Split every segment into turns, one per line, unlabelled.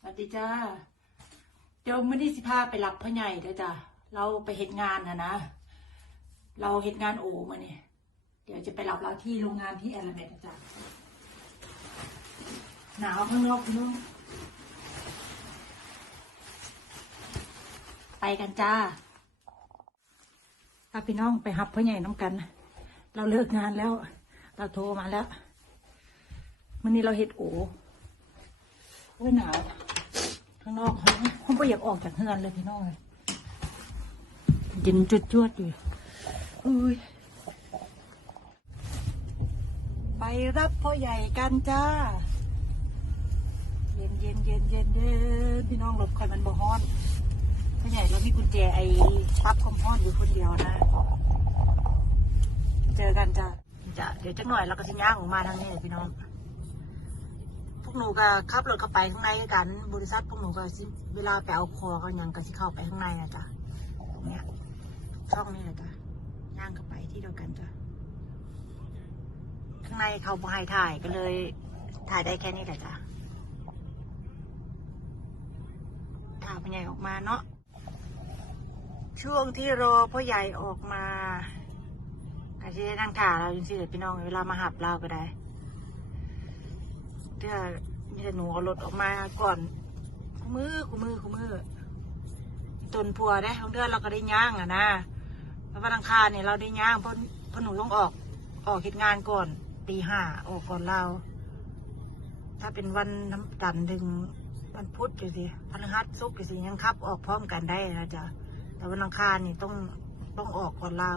สวัสดีจ้า เดี๋ยวมื่อนี้สิพาไปรับพ่อใหญ่เด้อจ้ะเราไปเห็นงานนะนะ เราเห็นงานโอมาเนี่ยเดี๋ยวจะไปรับเราที่โรงงานที่แอลเมดจ้ะหนาวข้างนอกพี่น้องไปกันจ้าพาพี่น้องไปหับพ่อใหญ่น้ำกัน เราเลิกงานแล้ว เราโทรมาแล้ววันนี้เราเห็ดโอโอ้ยหนาว ข้างนอกห้องห้องก็อยากออกจากเฮือนเลยพี่น้องเลยเย็นจุดจวดๆอยู่อุ้ยไปรับพ่อใหญ่กันจ้า เย็นเย็นเย็นเย็นเย็นพี่น้องหลบคอยมันบ่ฮ้อนพ่อใหญ่เรามีกุญแจไอ้ปั๊บคอมฮ้อนอยู่คนเดียวนะ เจอกันจ้าจ้ะเดี๋ยวจักหน่อยเราก็จะย่างออกมาทางนี้เลยพี่น้องพ วกหนูก็ขับรถเข้าไปข้างในกัน บริษัทพวกหนูก็สิเวลาไปเอาคอก็ยังก็สิเข้าไปข้างในนะจ๊ะเนี่ยช่องนี้นะจ๊ะย่างเข้าไปที่เดียวกันจ้ะข้างในเขาบ่ให้ถ่ายก็เลย ถ่ายได้แค่นี้แหละจ้ะถ่ายพ่อใหญ่ออกมาเนาะช่วงที่รอพ่อใหญ่ออกมาอาจจะได้นั่งถ่ายเราจริงๆพี่น้องเวลามาหับเราก็ได้ เดี๋ยวมีแต่หนูเอารถออกมาก่อนคู่มือคู่มือคู่มือตนพัวได้ของเดือนเราก็ได้ย่างอะนะเพราะวันอังคารเนี่ยเราได้ย่างเพราะเพราะหนูต้องออก ออกเหตุงานก่อนตีห้าออกก่อนเรา ถ้าเป็นวันน้ำจันทร์ถึงวันพุธอยู่สิพฤหัสศุกร์อยู่สิยังขับ ออกพร้อมกันได้นะจ๊ะแต่วันอังคารนี่ต้องต้องออกก่อนเรา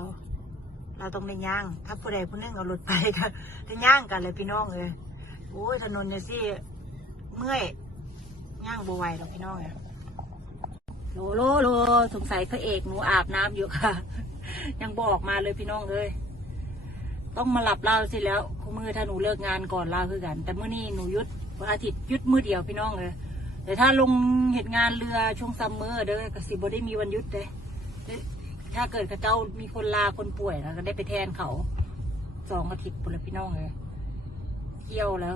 เราต้องได้ย่าง ถ้าผู้ใดผู้นึงเอารถไปก็ได้ย่างกันเลยพี่น้องเลย โอ้ยถนนเนี่ยสิเมื่อยย่างบวไหวหรอกพี่น้องเนี่ยโลโลโลสงสัยพระเอกหนูอาบน้ำอยู่ค่ะ ยังบอกมาเลยพี่น้องเลยต้องมาหลับเล่าสิแล้วคู่มือถ้าหนูเลิกงานก่อนเล่าคือกัน แต่เมื่อนี้หนูยุดวันอาทิตย์ยุดมือเดียวพี่น้องเลยแต่ถ้าลงเหตุงานเรือช่วงซัมเมอร์เด้อกสิบได้มีวันยุดเลยถ้าเกิดกระเจ้ามีคนลาคนป่วยแล้วก็ได้ไปแทนเขาสองอาทิตย์ปุ่นละพี่น้องเลยเที่ยวแล้ว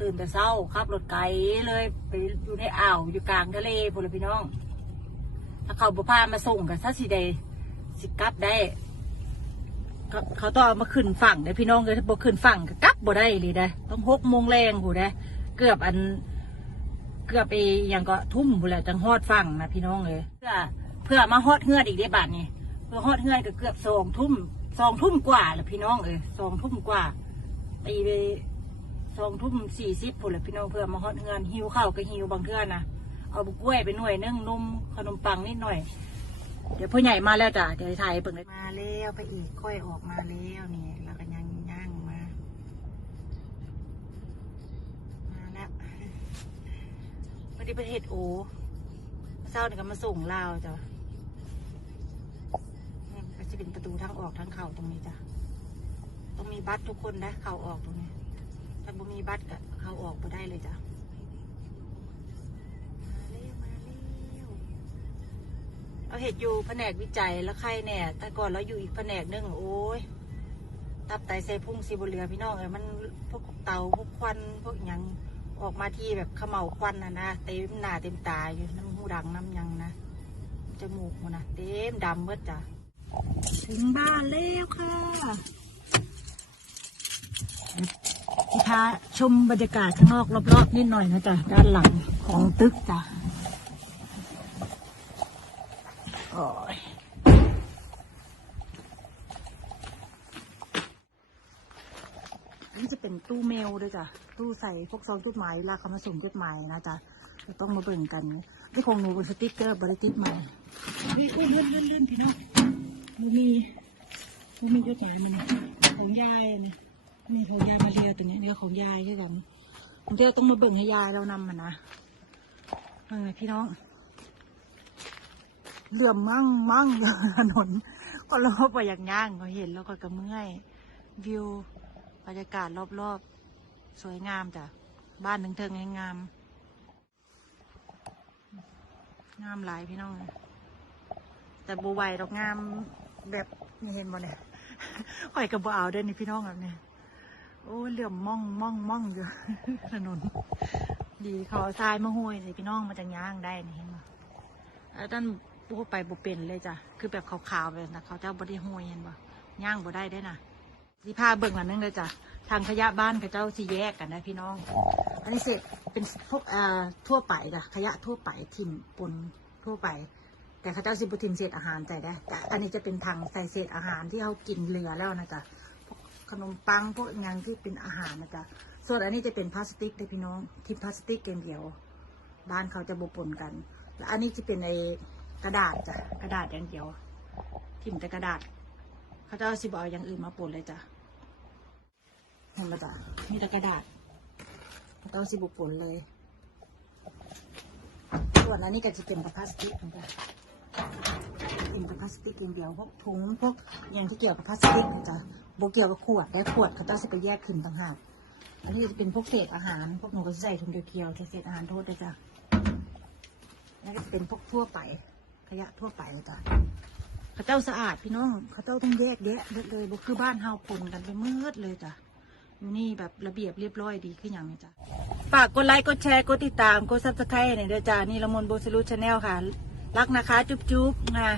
ตื่นแต่เช้าขับรถไกลเลยไปอยู่ในอ่าวอยู่กลางทะเลพลพี่น้อง ถ้าเขาบุพามาส่งกันซะสิเดสิกลับได้เขาเขาต้องเอามาขึ้นฝั่งได้พี่น้องเลยถ้าบอขึ้นฝั่งก็กลับบ่ได้เลยได้ต้องหกโมงแรงหูได้เกือบอัน เกือบไปอย่างก็ทุ่มหูแหละจังฮอดฝั่งนะพี่น้องเลยเพื่อเพื่อมาฮอดเฮือดอีกได้บาทนี่เพื่อฮอดเฮือดก็เกือบสองทุ่มสองทุ่มกว่าแหละพี่น้องเอ้ยสองทุ่มกว่าตีไป สองทุ่มสี่สิบผุนแหละพี่น้องเพื่อมาฮอดเงินหิวข้าวก็หิวบางเทื่อนะเอาบุกล้วยไปหน่วยนึ่งนมขนมปังนิดหน่อย เดี๋ยวพ่อใหญ่มาแล้วจ้ะเดี๋ยวถ่ายเบิ่งเลยมาแล้วไปอีกค่อยออกมาแล้วนี่แล้วก็ยังย่างมา มาแล้วพอดีประเทศโอเช้าเนี่ก็มาส่งลาวจ้ะนี่ก็จะเป็นประตูทางออกทางเข้าตรงนี้จ้ะต้องมีบัตรทุกคนนะเข้าออกตรงนี้ ถ้าบ่มีบัตรก็เขาออกบ่ได้เลยจ้ะมาเร็วมาเร็วเราเห็ดอยู่แผนกวิจัยแล้วใครเนี่ยแต่ก่อนเราอยู่อีกแผนกหนึงโอ้ยตับไตไส้พุงซีบุเรือพี่น้องเอ้ยมันพวกเตาพวกควันพวกหยังออกมาที่แบบเขม่าควันนะนะเต็มหน้าเต็มตาอยู่น้ำหูดังน้ำยังนะจมูกมันนะเต็มดำเบิดจ้ะถึงบ้านแล้วค่ะ พาชมบรรยากาศข้างนอกรอบๆนิดหน่อยนะจ๊ะด้านหลังของตึกจ้ะโอ้ยอันนี่จะเป็นตู้เมลด้วยจ้ะ ตู้ใส่พวกซองจดหมายลาเขามาส่งจดหมายนะจ๊ะจะต้องมาเบิ่งกันที่ของหนูเป็นสติ๊กเกอร์บริติดใหม่นี่อุ้ยเลื่อนเลื่อนเลื่อนพี่น้องมีมีจดหมายมันของยายนี่ นี่ของยายมาเรียตัวนี้นี่ก็ของยายใช่กันผมจะต้องมาเบิ่งให้ยายเรานำมันนะเออพี่น้อง เหลื่อมมั่งมั่งอยู่ถนน ก็รอไปอย่างย่างก็เห็นแล้วก็กระเมื่อยวิวบรรยากาศรอบๆ สวยงามจ้ะ บ้านถึงเทิงงาม งามหลายพี่น้อง แต่บัวไหวดอกงามแบบนี่เห็นบ่เนี่ยข่อยกับบัวเอาเด้อนี่พี่น้องแบบนี้ โอ้เหลื่อมม่องม่องม่องอยู่ถนน ดีเขาเอทรายมาห้อยเลยพี่น้องมันจะย่างได้นี่เห็นไหมแล้วด้านปูไปบุเป็นเลยจ้ะคือแบบขาวๆเลยนะเขาเจ้าบดิห้อยเห็นปะย่างบ่ได้ได้นะสีผ้าเบิ่งอันนึงเลยจ้ะทางขยะบ้านเขาเจ้าสีแยกกันนะพี่น้อง อันนี้เศษเป็นพวกอ่าทั่วไปจ้ะขยะทั่วไปทิ่มปนทั่วไป แต่เขาเจ้าสิบุทิมเศษอาหารใจได้แต่อันนี้จะเป็นทางใส่เศษอาหารที่เขากินเหลือแล้วนะจ๊ะ ขนมปังพวกงานที่เป็นอาหารนะจ๊ะส่วนอันนี้จะเป็นพลาสติกเลยพี่น้องทิมพลาสติกเกมเดียว บ้านเขาจะบุปนกัน แล้วอันนี้จะเป็นในกระดาษจ้ะกระดาษอย่างเดียวทิมแต่กระดาษ เขาเจ้าสิบเอาอย่างอื่นมาปนเลยจ้ะเห็นไหมจ๊ะมีแต่กระดาษต้องสิบุปนเลย ส่วนอันนี้ก็จะเป็นพลาสติกเหมือนกัน เป็นพลาสติกอย่างเดียวพวกถุงพวกอย่างที่เกี่ยวกับพลาสติกนะจ๊ะโบเกี่ยวกับขวดและขวดเขาต้องสิไปแยกขึ้นต่างหากอันนี้จะเป็นพวกเศษอาหาร พวกหนูก็จะใส่ถุงเดียวๆแต่เศษอาหารโทษเลยจ้ะแล้วก็จะเป็นพวกทั่วไปขยะทั่วไปเลยจ้ะเขาเจ้าสะอาดพี่น้องเขาเจ้าต้องแยกแยะเลยบ่คือบ้านเฮาปนกันไปมืดเลยจ้ะอยู่นี่แบบระเบียบเรียบร้อยดีขึ้นอย่างนี้จ้ะฝากกดไลค์กดแชร์กดติดตามกดซับสไครต์หน่ยเด้อจ้านี่ละมนโบสลูชาแนลค่ะ รักนะคะ จุ๊บๆนะ